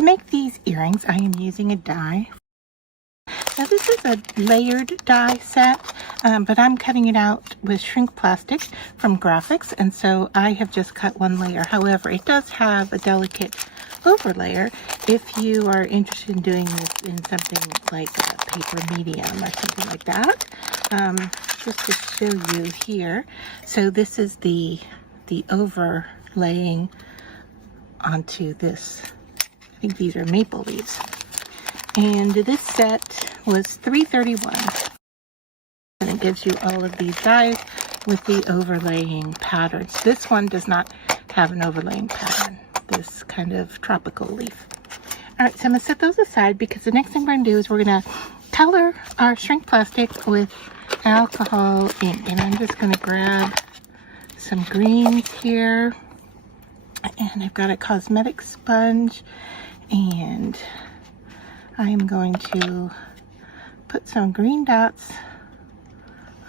to make these earrings, I am using a die. Now this is a layered die set, but I'm cutting it out with shrink plastic from Grafix, and so I have just cut one layer. However, it does have a delicate overlayer if you are interested in doing this in something like a paper medium or something like that. Just to show you here. So this is the overlaying onto this. I think these are maple leaves. And this set was $3.31. And it gives you all of these dies with the overlaying patterns. This one does not have an overlaying pattern, this kind of tropical leaf. All right, so I'm gonna set those aside because the next thing we're gonna do is we're gonna color our shrink plastic with alcohol ink. And I'm just gonna grab some greens here. And I've got a cosmetic sponge, and I am going to put some green dots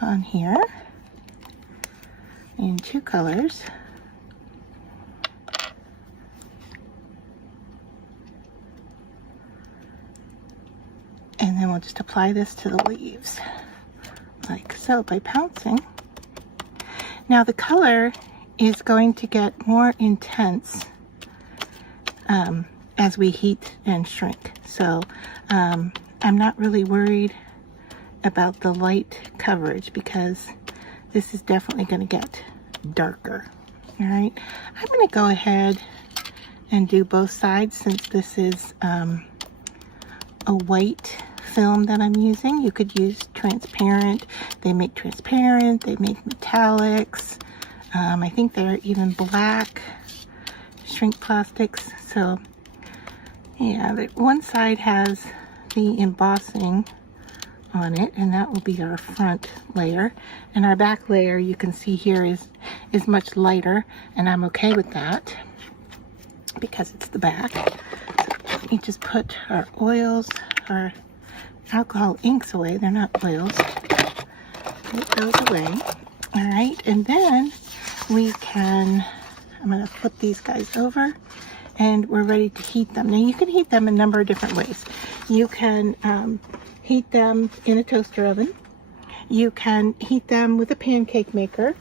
on here in 2 colors. And then we'll just apply this to the leaves, like so, by pouncing. Now the color is going to get more intense as we heat and shrink. So I'm not really worried about the light coverage because this is definitely going to get darker. All right, I'm going to go ahead and do both sides since this is a white film that I'm using. You could use transparent. They make transparent, they make metallics. I think they're even black shrink plastics. So yeah, one side has the embossing on it, and that will be our front layer, and our back layer you can see here is much lighter, and I'm okay with that because it's the back. So let me just put our oils, our alcohol inks away. They're not oils. Put those away. All right, and then we can, I'm going to put these guys over, and we're ready to heat them. Now you can heat them a number of different ways. You can heat them in a toaster oven. You can heat them with a pancake maker,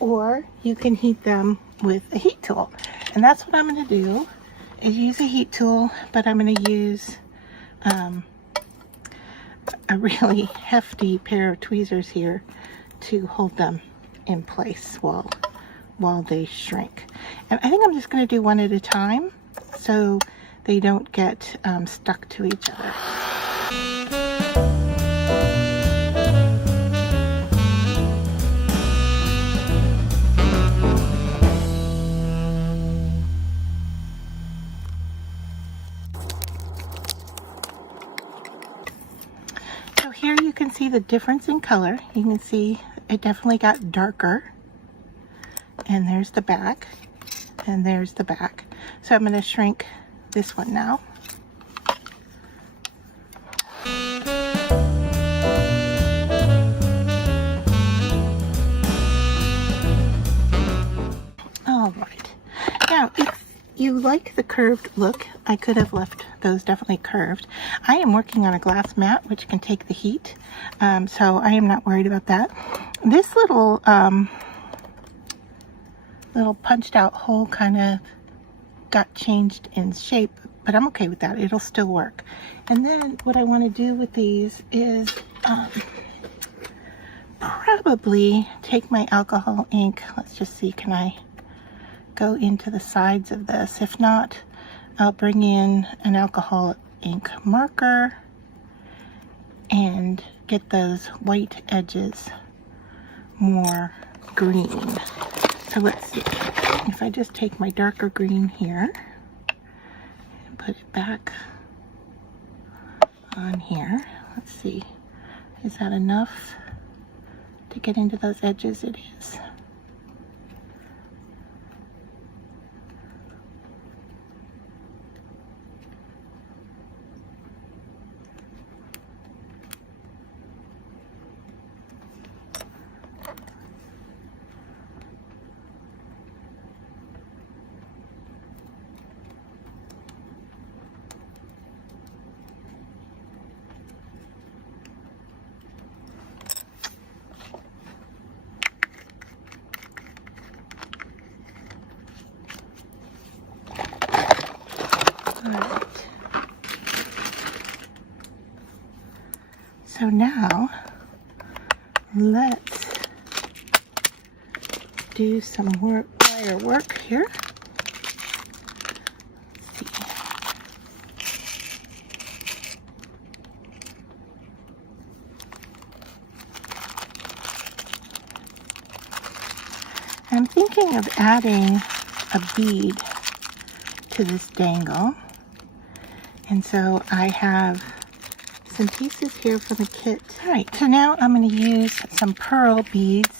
or you can heat them with a heat tool. And that's what I'm going to do, is use a heat tool, but I'm going to use a really hefty pair of tweezers here to hold them in place while they shrink. And I think I'm just going to do one at a time so they don't get stuck to each other. So here you can see the difference in color. You can see it definitely got darker. And there's the back, and there's the back. So I'm going to shrink this one now. All right. Now, if you like the curved look, I could have left those definitely curved. I am working on a glass mat, which can take the heat, so I am not worried about that. This little punched out hole kind of got changed in shape, but I'm okay with that. It'll still work. And then what I want to do with these is probably take my alcohol ink. Let's just see, can I go into the sides of this? If not, I'll bring in an alcohol ink marker and get those white edges more green. So let's see, if I just take my darker green here and put it back on here, let's see, is that enough to get into those edges? It is. do some wire work here. Let's see. I'm thinking of adding a bead to this dangle. And so I have some pieces here from the kit. All right, so now I'm going to use some pearl beads,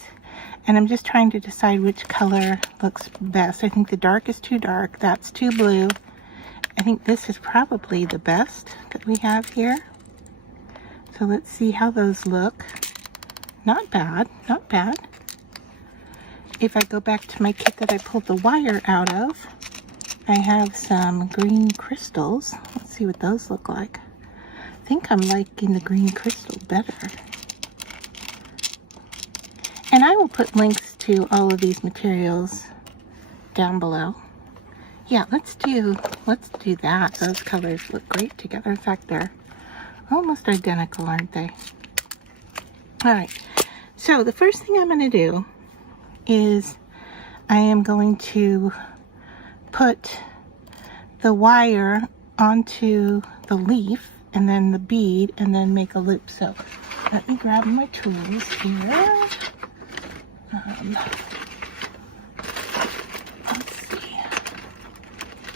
and I'm just trying to decide which color looks best. I think the dark is too dark, that's too blue. I think this is probably the best that we have here. So let's see how those look. Not bad, not bad. If I go back to my kit that I pulled the wire out of, I have some green crystals. Let's see what those look like. I think I'm liking the green crystal better. And I will put links to all of these materials down below. Yeah, let's do that. Those colors look great together. In fact, they're almost identical, aren't they? All right, so the first thing I'm going to do is I am going to put the wire onto the leaf and then the bead and then make a loop. So let me grab my tools here. Let's see.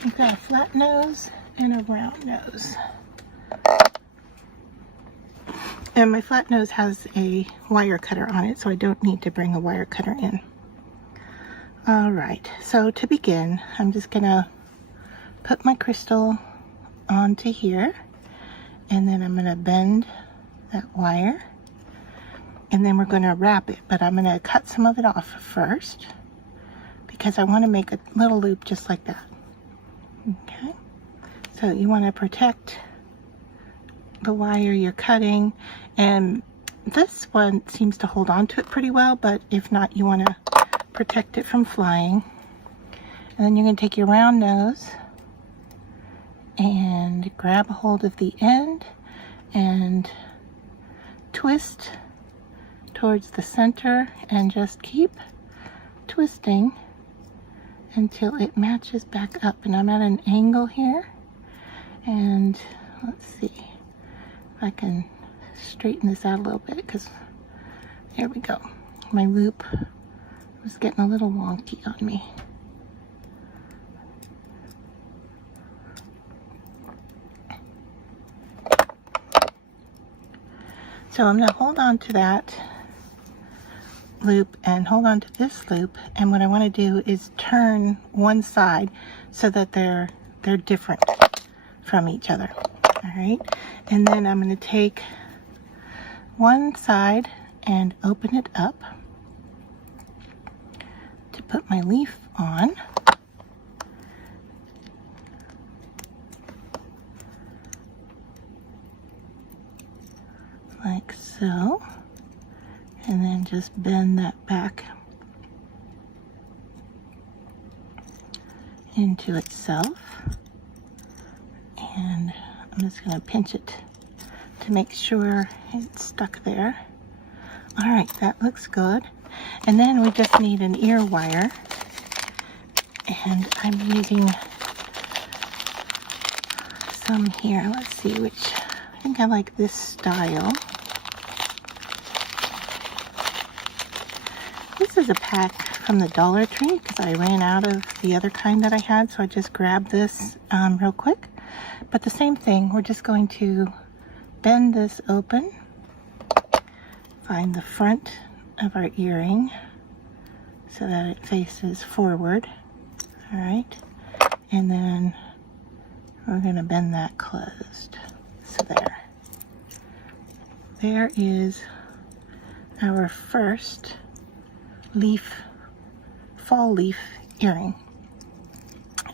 We've got a flat nose and a round nose. And my flat nose has a wire cutter on it, so I don't need to bring a wire cutter in. All right, so to begin, I'm just gonna put my crystal onto here, and then I'm gonna bend that wire, and then we're gonna wrap it, but I'm gonna cut some of it off first because I wanna make a little loop just like that. Okay, so you wanna protect the wire you're cutting, and this one seems to hold on to it pretty well, but if not, you wanna protect it from flying. And then you're going to take your round nose and grab a hold of the end and twist towards the center and just keep twisting until it matches back up. And I'm at an angle here, and let's see if I can straighten this out a little bit, because there we go. My loop was getting a little wonky on me. So I'm going to hold on to that loop and hold on to this loop, and what I want to do is turn one side so that they're different from each other. All right, and then I'm going to take one side and open it up to put my leaf on. Like so, and then just bend that back into itself, and I'm just going to pinch it to make sure it's stuck there. All right, that looks good. And then we just need an ear wire, and I'm using some here. Let's see which, I think I like this style. This is a pack from the Dollar Tree because I ran out of the other kind that I had, so I just grabbed this real quick. But the same thing, we're just going to bend this open, find the front of our earring so that it faces forward. All right, and then we're going to bend that closed. So there is our first leaf, fall leaf earring.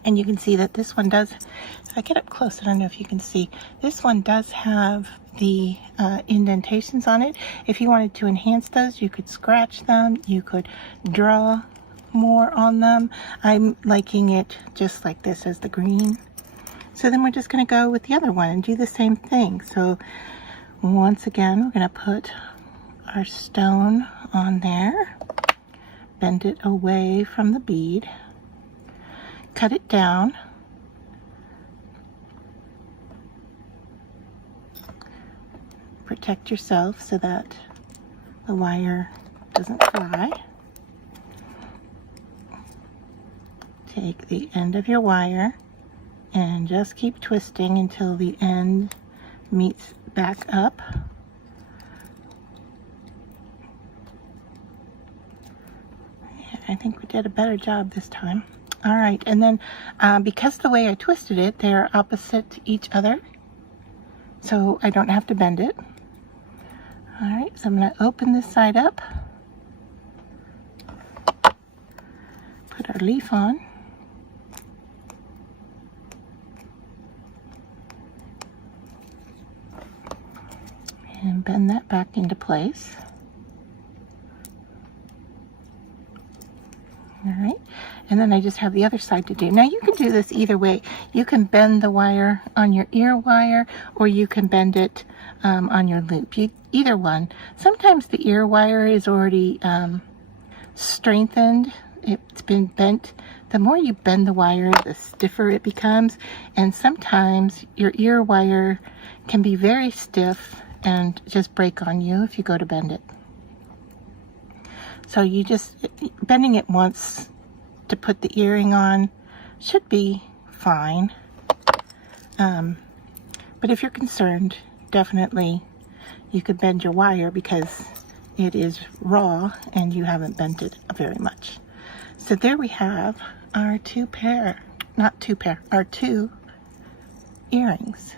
And you can see that this one does, if I get up close, I don't know if you can see, this one does have the indentations on it. If you wanted to enhance those, you could scratch them, you could draw more on them. I'm liking it just like this as the green. So then we're just going to go with the other one and do the same thing. So once again, we're going to put our stone on there, bend it away from the bead, cut it down, protect yourself so that the wire doesn't fly. Take the end of your wire and just keep twisting until the end meets back up. I think we did a better job this time. All right, and then because the way I twisted it, they're opposite each other, so I don't have to bend it. All right, so I'm going to open this side up, put our leaf on, and bend that back into place. All right, and then I just have the other side to do. Now you can do this either way. You can bend the wire on your ear wire, or you can bend it on your loop. Either one. Sometimes the ear wire is already strengthened. It's been bent. The more you bend the wire, the stiffer it becomes. And sometimes your ear wire can be very stiff and just break on you if you go to bend it. So you just, bending it once to put the earring on should be fine. But if you're concerned, definitely you could bend your wire because it is raw and you haven't bent it very much. So there we have our two earrings.